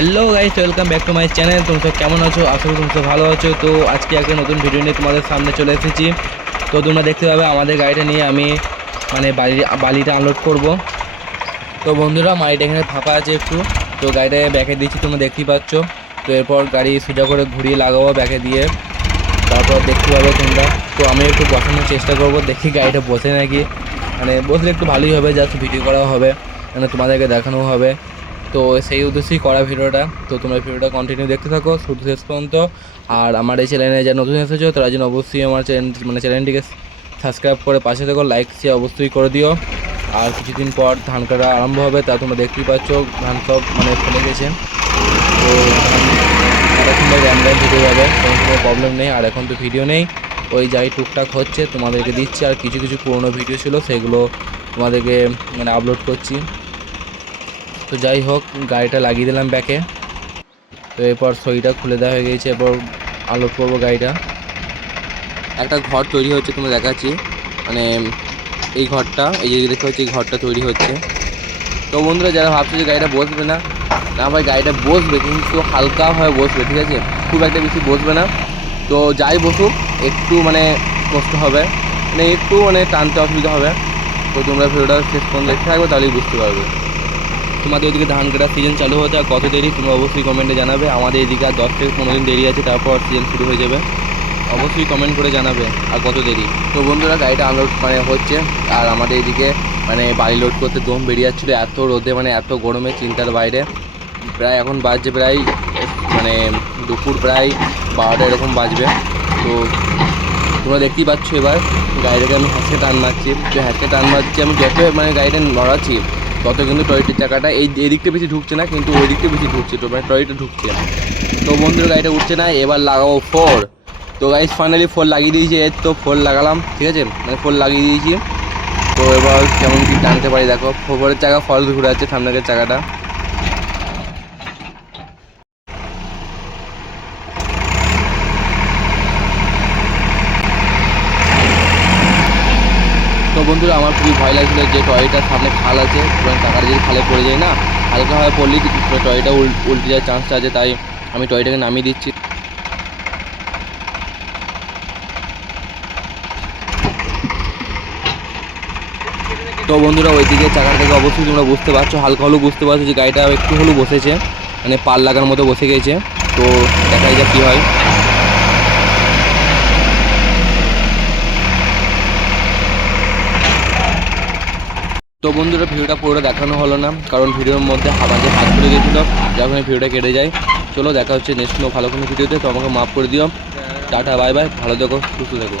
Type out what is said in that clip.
Hello guys, welcome back to my channel. তোমরা কেমন আছো? আশা করি তোমরা ভালো আছো। তো আজকে একটা নতুন ভিডিও নিয়ে তোমাদের সামনে চলে এসেছি। তো তোমরা দেখতে পাবে আমাদের গাড়িটা নিয়ে আমি বালিটা আনলোড করব। তো বন্ধুরা, মাইটা এখানে ফাঁকা আছে একটু, তো গাড়িটা ব্যাকে দিচ্ছি, তোমরা দেখতেই পাচ্ছ। তো এরপর গাড়ি সোজা করে ঘুরিয়ে লাগাবো ব্যাকে দিয়ে, তারপর দেখতে পাবে তোমরা। তো আমি একটু বসানোর চেষ্টা করব, দেখি গাড়িটা বসে নাকি। বসলে একটু ভালোই হবে, জাস্ট ভিডিও করা হবে, তোমাদেরকে দেখানো হবে। তো সেই উদ্দেশ্যেই করা ভিডিওটা। তো তোমরা ভিডিওটা কন্টিনিউ দেখতে থাকো শুধু শেষ পর্যন্ত। আর আমার এই চ্যানেলে যা নতুন এসেছো তারা যেন অবশ্যই আমার চ্যানেলটিকে সাবস্ক্রাইব করে পাশে থেকো, লাইক শেয়ার অবশ্যই করে দিও। আর কিছুদিন পর ধান কাটা আরম্ভ হবে, তা তোমরা দেখতেই পাচ্ছ ধান সব ফেলে গেছে। তো এখন র্যাম ভিডিও যাবে, কোনো প্রবলেম নেই। আর এখন তো ভিডিও নেই, ওই যাই টুকটাক হচ্ছে তোমাদেরকে দিচ্ছি। আর কিছু কিছু পুরোনো ভিডিও ছিল, সেগুলো তোমাদেরকে আপলোড করছি। তো যাই হোক, গাড়িটা লাগিয়ে দিলাম ব্যাকে। তো এরপর সইটা খুলে দেওয়া হয়ে গেছে, এরপর আনলোড করবো গাড়িটা। একটা ঘর তৈরি হচ্ছে, তোমরা দেখাচ্ছি। এই ঘরটা, এই যে দেখতে হচ্ছে, এই ঘরটা তৈরি হচ্ছে। তো বন্ধুরা, যারা ভাবছে যে গাড়িটা বসবে না, না ভাই, গাড়িটা বসবে, কিন্তু হালকাভাবে বসবে, ঠিক আছে? খুব একটা বেশি বসবে না। তো যাই বসুক, একটু কষ্ট হবে, একটু টানতে অসুবিধা হবে। তো তোমরা ভিডিওটা শেষ পর্যন্ত দেখতে থাকবে, তাহলেই বুঝতে পারবে। তোমাদের ওইদিকে ধান কাটার সিজন চালু হতে আর কত দেরি, তোমরা অবশ্যই কমেন্টে জানাবে। আমাদের এদিকে আর 10 থেকে 15 দিন দেরি আছে, তারপর সিজন শুরু হয়ে যাবে। অবশ্যই কমেন্ট করে জানাবে আর কত দেরি। তো বন্ধুরা, গাড়িটা আনলোড হচ্ছে। আর আমাদের এদিকে বাড়ি লোড করতে দম বেরিয়ে যাচ্ছিলো, এত রোদে, এত গরমে চিন্তার বাইরে। প্রায় এখন বাজছে প্রায় দুপুর প্রায় 12টা এরকম বাজবে। তো তোমরা দেখতেই পাচ্ছ, এবার গাড়িটাকে আমি হ্যাঁচকে টান মারছি। তো হ্যাঁচকে টান মারছি আমি, যত গাড়িটা নড়াচ্ছি তত কিন্তু টয়টির চাকাটা এই দিকটা বেশি ঢুকছে না, কিন্তু ওই দিকটা বেশি ঢুকছে। তো টয়টা ঢুকছে। তো বন্ধুরা, গাড়িটা উঠছে না, এবার লাগাবো ফোর। তো গাইস ফাইনালি ফোর লাগিয়ে দিয়েছি। এর তো ফোর লাগালাম, ঠিক আছে, ফোর লাগিয়ে দিয়েছি। তো এবার কেমন কি টানতে পারি দেখো। ফোরের চাকা ফলস ঘুরে যাচ্ছে, সামনের চাকাটা। তো বন্ধুরা, আমার খুবই ভয় লাগছিল যে টয়টার সামনে খাল আছে, এবং টাকাটা যদি খালে পড়ে যায় না, হালকাভাবে পড়লেই টয়টা উল্টে যাওয়ার চান্সটা আছে। তাই আমি টয়টাকে নামিয়ে দিচ্ছি। তো বন্ধুরা, ওইদিকে চাকার থেকে অবশ্যই তোমরা বুঝতে পারছো, হালকা হলেও বুঝতে পারছো যে গাড়িটা একটু হলেও বসেছে, পাল লাগার মতো বসে গেছে। তো দেখা যাক কী হয়। তো বন্ধুরা, ভিডিওটা পুরোটা দেখানো হলো না, কারণ ভিডিওর মধ্যে মাঝে হাত পড়ে গেছিলো, যখন ভিডিওটা কেটে যায়। চলো, দেখা হচ্ছে নেক্সট কোনো ভালো কোনো ভিডিওতে। তো আমাকে মাফ করে দিও। টাটা, বাই বাই, ভালো থেকো, সুস্থ থেকো।